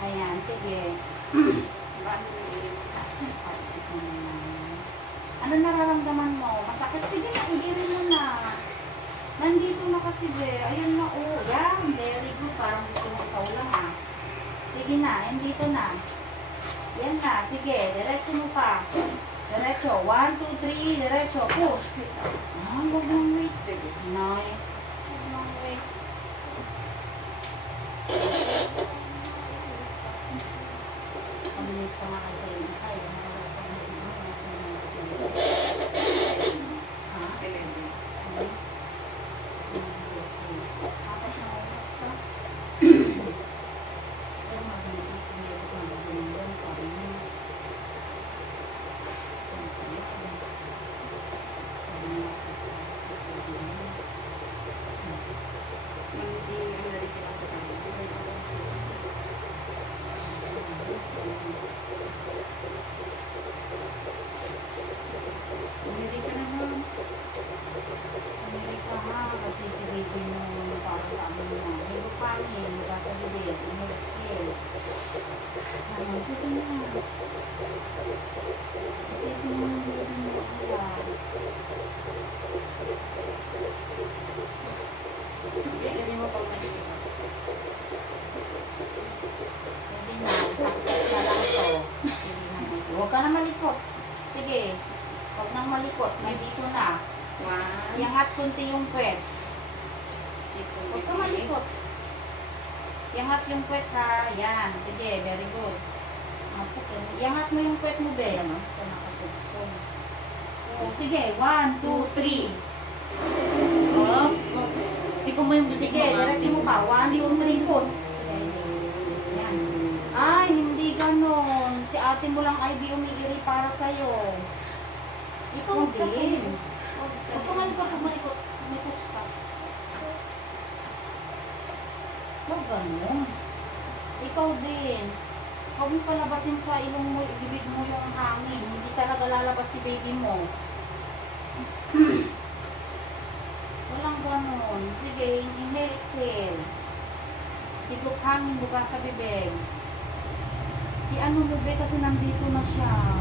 Ayan, sige. Ano nararamdaman mo? Masakit? Sige na, iirin mo na. Nandito na kasi, be. Ayun na, oh. Yan, very good. Parang gusto mo ikaw lang, ah. Sige na, nandito na. Yan na, sige. Diretso mo pa. Diretso. 1, 2, 3. Diretso. Push. Ah, huwag lang wait. Sige. Nay. Huwag lang wait. Pamilis ka nga kasi yung isa. Yung nakalasan mo. Ha? Apat na oras ka? Pero mabilis niya ito ang magandang parin. Amerika ha, kasi si baby mo para sa amin mo. Hindi pangin, mula sa bibig, inileksil. Ano, isipin mo. Isipin mo yung baby mo kaya. Hindi mo pag nalilipot. Hindi na, saktos na lang to. Huwag ka na malikot. Sige, huwag nang malikot. Nandito na. Iangat kunti yung puwet. Huwag ka malikot. Iangat yung puwet ha. Yan. Sige, very good. Iangat mo yung puwet mo, be. Basta nakasugsog. Sige, 1, 2, 3. Oops. Hindi ko mo yung bisig mo. Sige, direct mo pa. 1, 2, 3, push. Yan. Ay, hindi ganon. Si ate mo lang ay di umiiri para sa'yo. Ikaw din. Huwag ka nga pa pumalikot. Pumalikot ka. Huwag ganon. Ikaw din. Huwag mo palabasin sa ilong mo, ibibig mo yung hangin. Hindi talaga lalabas si baby mo. Walang ganon. Sige, inhale, exhale. Higop hangin, buka sa bibig. I-ano mo be kasi nandito na siya.